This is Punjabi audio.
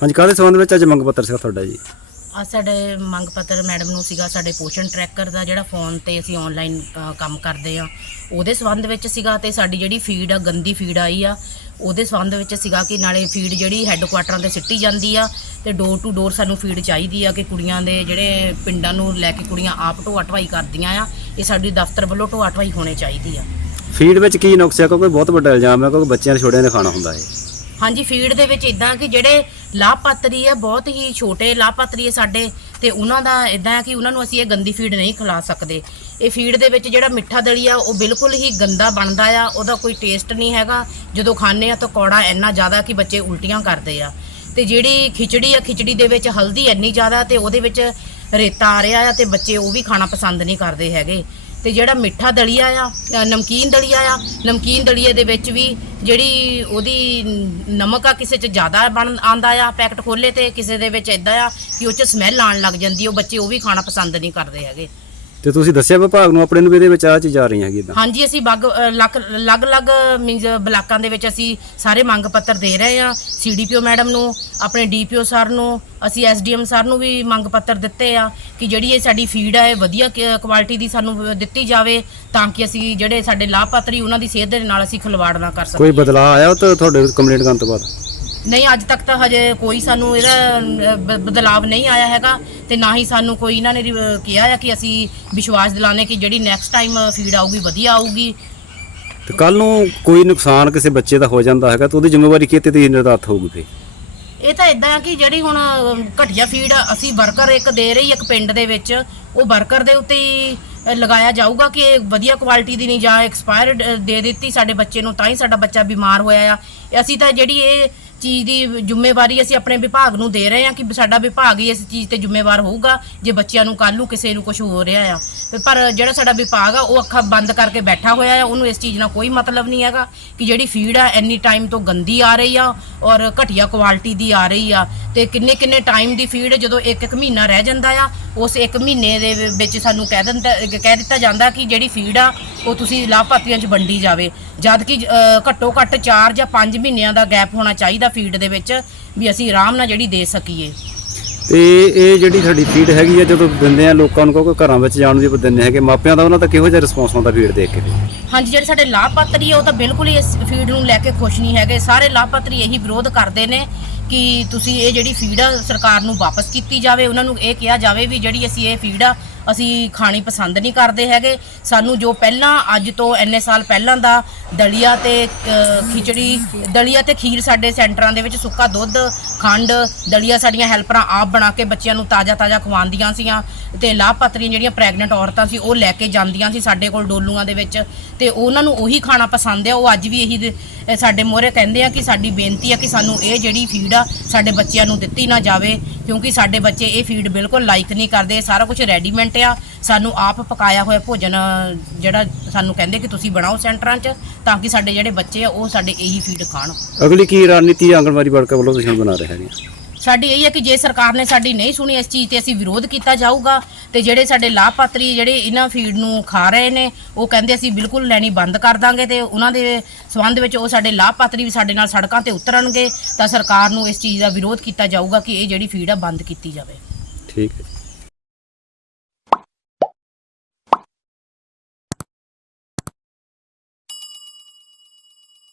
ਹਾਂਜੀ ਕਾਹਦੇ ਸੰਬੰਧ ਵਿੱਚ ਅੱਜ ਮੰਗ ਪੱਤਰ ਸੀਗਾ ਤੁਹਾਡਾ ਜੀ? ਆ ਸਾਡੇ ਮੰਗ ਪੱਤਰ ਮੈਡਮ ਨੂੰ ਸੀਗਾ ਸਾਡੇ ਪੋਸ਼ਣ ਟਰੈਕਰ ਦਾ ਜਿਹੜਾ ਫੋਨ ਤੇ ਅਸੀਂ ਆਨਲਾਈਨ ਕੰਮ ਕਰਦੇ ਆ ਉਹਦੇ ਸੰਬੰਧ ਵਿੱਚ ਸੀਗਾ ਤੇ ਸਾਡੀ ਜਿਹੜੀ ਫੀਡ ਆ ਗੰਦੀ ਫੀਡ ਆਈ ਆ ਉਹਦੇ ਸੰਬੰਧ ਵਿੱਚ ਸੀਗਾ ਕਿ ਨਾਲੇ ਫੀਡ ਜਿਹੜੀ ਹੈੱਡਕੁਆਟਰਾਂ ਤੇ ਸਿੱਟੀ ਜਾਂਦੀ ਆ ਤੇ ਡੋਰ ਟੂ ਡੋਰ ਸਾਨੂੰ ਫੀਡ ਚਾਹੀਦੀ ਆ ਕਿ ਕੁੜੀਆਂ ਦੇ ਜਿਹੜੇ ਪਿੰਡਾਂ ਨੂੰ ਲੈ ਕੇ ਕੁੜੀਆਂ ਆਪ ਢੋਆ ਢਵਾਈ ਕਰਦੀਆਂ ਆ ਇਹ ਸਾਡੀ ਦਫ਼ਤਰ ਵੱਲੋਂ ਢੋਆ ਢਵਾਈ ਹੋਣੀ ਚਾਹੀਦੀ ਆ। ਫੀਡ ਵਿੱਚ ਕੀ ਨੁਕਸ ਹੈ ਕਿਉਂਕਿ ਬਹੁਤ ਵੱਡਾ ਇਲਜ਼ਾਮ ਹੈ ਕਿਉਂਕਿ ਬੱਚਿਆਂ ਦੇ ਛੋਟਿਆਂ ਦੇ ਖਾਣਾ ਹੁੰਦਾ ਹੈ ਹਾਂਜੀ ਫੀਡ ਦੇ ਵਿੱਚ ਇਦਾਂ ਕਿ ਜਿਹੜੇ ਲਾਭਪਾਤਰੀ ਆ, ਬਹੁਤ ਹੀ ਛੋਟੇ ਲਾਭਪਾਤਰੀ ਆ ਸਾਡੇ, ਤੇ ਉਹਨਾਂ ਦਾ ਇਦਾਂ ਕਿ ਉਹਨਾਂ ਨੂੰ ਅਸੀਂ ਇਹ ਗੰਦੀ ਫੀਡ ਨਹੀਂ ਖਿਲਾ ਸਕਦੇ। ਇਹ ਫੀਡ ਦੇ ਵਿੱਚ ਜਿਹੜਾ ਮਿੱਠਾ ਦਲੀ ਆ, ਉਹ ਬਿਲਕੁਲ ਹੀ ਗੰਦਾ ਬਣਦਾ ਆ, ਉਹਦਾ ਕੋਈ ਟੇਸਟ ਨਹੀਂ ਹੈਗਾ। ਜਦੋਂ ਖਾਂਦੇ ਆ ਤਾਂ ਕੌੜਾ ਇੰਨਾ ਜ਼ਿਆਦਾ ਕਿ ਬੱਚੇ ਉਲਟੀਆਂ ਕਰਦੇ ਆ। ਤੇ ਜਿਹੜੀ ਖਿਚੜੀ ਆ, ਖਿਚੜੀ ਦੇ ਵਿੱਚ ਹਲਦੀ ਇੰਨੀ ਜ਼ਿਆਦਾ ਤੇ ਉਹਦੇ ਵਿੱਚ ਰੇਤਾ ਆ ਰਿਹਾ ਆ ਤੇ ਬੱਚੇ ਉਹ ਵੀ ਖਾਣਾ ਪਸੰਦ ਨਹੀਂ ਕਰਦੇ ਹੈਗੇ। ਤੇ ਜਿਹੜਾ ਮਿੱਠਾ ਦਲੀਆ ਆ ਨਮਕੀਨ ਦਲੀਆ ਆ, ਨਮਕੀਨ ਦਲੀਏ ਦੇ ਵਿੱਚ ਵੀ ਜਿਹੜੀ ਉਹਦੀ ਨਮਕ ਆ, ਕਿਸੇ 'ਚ ਜ਼ਿਆਦਾ ਬਣ ਆਂਦਾ ਆ, ਪੈਕਟ ਖੋਲੇ ਤੇ ਕਿਸੇ ਦੇ ਵਿੱਚ ਇਦਾਂ ਆ ਕਿ ਉਹ 'ਚ ਸਮੈਲ ਆਉਣ ਲੱਗ ਜਾਂਦੀ ਉਹ ਬੱਚੇ ਉਹ ਵੀ ਖਾਣਾ ਪਸੰਦ ਨਹੀਂ ਕਰਦੇ ਹੈਗੇ। ਤੇ ਤੁਸੀਂ ਦੱਸਿਆ ਵਿਭਾਗ ਨੂੰ ਆਪਣੇ ਨੂੰ ਵੀ ਇਹਦੇ ਵਿੱਚ ਆ ਚੀਜ਼ ਆ ਰਹੀਆਂ ਹੈਗੀ ਇਦਾਂ ਹਾਂਜੀ ਅਸੀਂ ਬੱਗ ਲੱਕ- ਅਲੱਗ-ਅਲੱਗ ਮੀਨਸ ਬਲਾਕਾਂ ਦੇ ਵਿੱਚ ਅਸੀਂ ਸਾਰੇ ਮੰਗ ਪੱਤਰ ਦੇ ਰਹੇ ਹਾਂ ਸੀਡੀਪੀਓ ਮੈਡਮ ਨੂੰ ਆਪਣੇ ਡੀਪੀਓ ਸਰ ਨੂੰ ਅਸੀਂ ਐਸਡੀਐਮ ਸਰ ਨੂੰ ਵੀ ਮੰਗ ਪੱਤਰ ਦਿੱਤੇ ਆ ਕਿ ਜਿਹੜੀ ਇਹ ਸਾਡੀ ਫੀਡ ਹੈ ਇਹ ਵਧੀਆ ਕੁਆਲਿਟੀ ਦੀ ਸਾਨੂੰ ਦਿੱਤੀ ਜਾਵੇ ਤਾਂ ਕਿ ਅਸੀਂ ਜਿਹੜੇ ਸਾਡੇ ਲਾਭਪਾਤਰੀ ਉਹਨਾਂ ਦੀ ਸਿਹਤ ਦੇ ਨਾਲ ਅਸੀਂ ਖਿਲਵਾੜ ਨਾ ਕਰ ਸਕੀਏ। ਕੋਈ ਬਦਲਾਅ ਆਇਆ ਉਹ ਤਾਂ ਤੁਹਾਡੇ ਕੰਪਲੇਂਟ ਕਰਨ ਤੋਂ ਬਾਅਦ? ਨਹੀਂ ਅੱਜ ਤੱਕ ਤਾਂ ਹਜੇ ਕੋਈ ਸਾਨੂੰ ਇਹਦਾ ਬ- ਬਦਲਾਵ ਨਹੀਂ ਆਇਆ ਹੈਗਾ ਤੇ ਨਾ ਹੀ ਸਾਨੂੰ ਕੋਈ ਇਹਨਾਂ ਨੇ ਕਿਹਾ ਹੈ ਕਿ ਅਸੀਂ ਵਿਸ਼ਵਾਸ ਦਿਲਾਣੇ ਕਿ ਜਿਹੜੀ ਨੈਕਸਟ ਟਾਈਮ ਫੀਡ ਆਊਗੀ ਵਧੀਆ ਆਊਗੀ। ਤੇ ਕੱਲ ਨੂੰ ਕੋਈ ਨੁਕਸਾਨ ਕਿਸੇ ਬੱਚੇ ਦਾ ਹੋ ਜਾਂਦਾ ਹੈਗਾ ਤਾਂ ਉਹਦੀ ਜ਼ਿੰਮੇਵਾਰੀ ਕਿਤੇ ਦੀ ਨਿਰਧਾਰਤ ਹੋਊਗੀ ਫਿਰ? ਇਹ ਤਾਂ ਇਦਾਂ ਆ ਕਿ ਜਿਹੜੀ ਹੁਣ ਘਟੀਆ ਫੀਡ ਅਸੀਂ ਵਰਕਰ ਇੱਕ ਦੇ ਰਹੀ ਇੱਕ ਪਿੰਡ ਦੇ ਵਿੱਚ ਉਹ ਵਰਕਰ ਦੇ ਉੱਤੇ ਹੀ ਅ, ਲਗਾਇਆ ਜਾਊਗਾ ਕਿ ਇਹ ਵਧੀਆ ਕੁਆਲਿਟੀ ਦੀ ਨਹੀਂ ਜਾਂ ਐਕਸਪਾਇਰਡ ਦੇ ਦਿੱਤੀ ਸਾਡੇ ਬੱਚੇ ਨੂੰ ਤਾਂ ਹੀ ਸਾਡਾ ਬੱਚਾ ਬਿਮਾਰ ਹੋਇਆ ਆ। ਅਸੀਂ ਤਾਂ ਜਿਹੜੀ ਇਹ ਚੀਜ਼ ਦੀ ਜ਼ਿੰਮੇਵਾਰੀ ਅਸੀਂ ਆਪਣੇ ਵਿਭਾਗ ਨੂੰ ਦੇ ਰਹੇ ਹਾਂ ਕਿ ਸਾਡਾ ਵਿਭਾਗ ਹੀ ਇਸ ਚੀਜ਼ ਤੇ ਜ਼ਿੰਮੇਵਾਰ ਹੋਊਗਾ, ਜੇ ਬੱਚਿਆਂ ਨੂੰ ਕੱਲ੍ਹ ਨੂੰ ਕਿਸੇ ਨੂੰ ਕੁਝ ਹੋ ਰਿਹਾ ਆ। ਪਰ ਜਿਹੜਾ ਸਾਡਾ ਵਿਭਾਗ ਆ, ਉਹ ਅੱਖਾਂ ਬੰਦ ਕਰਕੇ ਬੈਠਾ ਹੋਇਆ ਆ, ਉਹਨੂੰ ਇਸ ਚੀਜ਼ ਨਾਲ ਕੋਈ ਮਤਲਬ ਨਹੀਂ ਹੈਗਾ ਕਿ ਜਿਹੜੀ ਫੀਡ ਆ ਐਨੀ ਟਾਈਮ ਤੋਂ ਗੰਦੀ ਆ ਰਹੀ ਆ ਔਰ ਘਟੀਆ ਕੁਆਲਿਟੀ ਦੀ ਆ ਰਹੀ ਆ। ਤੇ ਕਿੰਨੇ ਕਿੰਨੇ ਟਾਈਮ ਦੀ ਫੀਡ ਜਦੋਂ ਇੱਕ ਇੱਕ ਮਹੀਨਾ ਰਹਿ ਜਾਂਦਾ ਆ, ਉਸ ਇੱਕ ਮਹੀਨੇ ਦੇ ਵਿੱਚ ਸਾਨੂੰ ਕਹਿ ਦਿੰਦਾ, ਕਹਿ ਦਿੱਤਾ ਜਾਂਦਾ ਕਿ ਜਿਹੜੀ ਫੀਡ ਆ ਉਹ ਤੁਸੀਂ ਲਾਭਪਾਤਰੀਆਂ 'ਚ ਵੰਡੀ ਜਾਵੇ। ਜਦ ਕਿ ਘੱਟੋ ਘੱਟ 4 ਜਾਂ 5 ਮਹੀਨਿਆਂ ਦਾ ਗੈਪ ਹੋਣਾ ਚਾਹੀਦਾ ਫੀਡ ਦੇ ਵਿੱਚ ਵੀ ਅਸੀਂ ਆਰਾਮ ਨਾਲ ਜਿਹੜੀ ਦੇ ਸਕੀਏ। ਤੇ ਇਹ ਜਿਹੜੀ ਸਾਡੀ ਫੀਡ ਹੈਗੀ ਆ ਜਦੋਂ ਦਿੰਦੇ ਆ ਲੋਕਾਂ ਨੂੰ ਕਿਉਂਕਿ ਘਰਾਂ ਵਿੱਚ ਜਾਣ ਦੀ ਦਿੰਦੇ ਹੈਗੇ ਮਾਪਿਆਂ ਦਾ ਉਹਨਾਂ ਦਾ ਕਿਹੋ ਜਿਹਾ ਰਿਸਪੌਂਸ ਆਉਂਦਾ ਫੀਡ ਦੇਖ ਕੇ? ਹਾਂਜੀ ਜਿਹੜੇ ਸਾਡੇ ਲਾਭਪਾਤਰੀ ਆ ਉਹ ਤਾਂ ਬਿਲਕੁਲ ਹੀ ਇਸ ਫੀਡ ਨੂੰ ਲੈ ਕੇ ਖੁਸ਼ ਨਹੀਂ ਹੈਗੇ। ਸਾਰੇ ਲਾਭਪਾਤਰੀ ਇਹੀ ਵਿਰੋਧ ਕਰਦੇ ਨੇ ਕਿ ਤੁਸੀਂ ਇਹ ਜਿਹੜੀ ਫੀਡ ਆ ਸਰਕਾਰ ਨੂੰ ਵਾਪਸ ਕੀਤੀ ਜਾਵੇ। ਉਹਨਾਂ ਨੂੰ ਇਹ ਕਿਹਾ ਜਾਵੇ ਵੀ ਜਿਹੜੀ ਅਸੀਂ ਇਹ ਫੀਡ ਆ ਅਸੀਂ ਖਾਣੀ ਪਸੰਦ ਨਹੀਂ ਕਰਦੇ ਹੈਗੇ। ਸਾਨੂੰ ਜੋ ਪਹਿਲਾਂ, ਅੱਜ ਤੋਂ ਇੰਨੇ ਸਾਲ ਪਹਿਲਾਂ ਦਾ ਦਲੀਆ ਤੇ ਖਿਚੜੀ, ਦਲੀਆ ਤੇ ਖੀਰ ਸਾਡੇ ਸੈਂਟਰਾਂ ਦੇ ਵਿੱਚ ਸੁੱਕਾ ਦੁੱਧ, ਖੰਡ, ਦਲੀਆ ਸਾਡੀਆਂ ਹੈਲਪਰਾਂ ਆਪ ਬਣਾ ਕੇ ਬੱਚਿਆਂ ਨੂੰ ਤਾਜ਼ਾ ਤਾਜ਼ਾ ਖਵਾਉਂਦੀਆਂ ਸੀਆਂ। ਤੇ ਲਾਭਪਾਤਰੀਆਂ ਜਿਹੜੀਆਂ ਪ੍ਰੈਗਨੈਂਟ ਔਰਤਾਂ ਸੀ, ਉਹ ਲੈ ਕੇ ਜਾਂਦੀਆਂ ਸੀ ਸਾਡੇ ਕੋਲ ਡੋਲੂਆਂ ਦੇ ਵਿੱਚ। ਤੇ ਉਹਨਾਂ ਨੂੰ ਉਹੀ ਖਾਣਾ ਪਸੰਦ ਆ, ਉਹ ਅੱਜ ਵੀ ਇਹੀ ਦੇ- ਸਾਡੇ ਮੋਹਰੇ ਕਹਿੰਦੇ ਆ ਕਿ ਸਾਡੀ ਬੇਨਤੀ ਆ ਕਿ ਸਾਨੂੰ ਇਹ ਜਿਹੜੀ ਫੀਡ ਆ, ਸਾਡੇ ਬੱਚਿਆਂ ਨੂੰ ਦਿੱਤੀ ਨਾ ਜਾਵੇ, ਕਿਉਂਕਿ ਸਾਡੇ ਬੱਚੇ ਇਹ ਫੀਡ ਬਿਲਕੁਲ ਲਾਈਕ ਨਹੀਂ ਕਰਦੇ, ਇਹ ਸਾਰਾ ਕੁਝ ਰੈਡੀਮੈਂਟ ਆ। ਸਾਨੂੰ ਆਪ ਪਕਾਇਆ ਹੋਇਆ ਭੋਜਨ, ਜਿਹੜਾ ਸਾਨੂੰ ਕਹਿੰਦੇ ਕਿ ਤੁਸੀਂ ਬਣਾਓ ਸੈਂਟਰਾਂ 'ਚ, ਤਾਂ ਕਿ ਸਾਡੇ ਜਿਹੜੇ ਬੱਚੇ ਆ, ਉਹ ਸਾਡੇ ਇਹੀ ਫੀਡ ਖਾਣ। ਅਗਲੀ ਕੀ ਰਣਨੀਤੀ ਆਂਗਣਵਾੜੀ ਵਰਕਰ ਵੱਲੋਂ ਤੁਸੀਂ ਹੁਣ ਬਣਾ ਰਹੇ ਹੈਗੇ ਸਾਡੀ ਇਹ ਹੈ ਕਿ ਜੇ ਸਰਕਾਰ ਨੇ ਸਾਡੀ ਨਹੀਂ ਸੁਣੀ, ਇਸ ਚੀਜ਼ ਤੇ ਅਸੀਂ ਵਿਰੋਧ ਕੀਤਾ ਜਾਊਗਾ ਤੇ ਜਿਹੜੇ ਸਾਡੇ ਲਾਭਪਾਤਰੀ, ਜਿਹੜੇ ਇਹਨਾਂ ਫੀਡ ਨੂੰ ਖਾ ਰਹੇ ਨੇ, ਉਹ ਕਹਿੰਦੇ ਅਸੀਂ ਬਿਲਕੁਲ ਲੈਣੀ ਬੰਦ ਕਰ ਦਾਂਗੇ ਤੇ ਉਹਨਾਂ ਦੇ ਸਬੰਧ ਵਿੱਚ ਉਹ ਸਾਡੇ ਲਾਭਪਾਤਰੀ ਵੀ ਸਾਡੇ ਨਾਲ ਸੜਕਾਂ ਤੇ ਉਤਰਨਗੇ, ਤਾਂ ਸਰਕਾਰ ਨੂੰ ਇਸ ਚੀਜ਼ ਦਾ ਵਿਰੋਧ ਕੀਤਾ ਜਾਊਗਾ ਕਿ ਇਹ ਜਿਹੜੀ ਫੀਡ ਆ ਬੰਦ ਕੀਤੀ ਜਾਵੇ। ਠੀਕ ਹੈ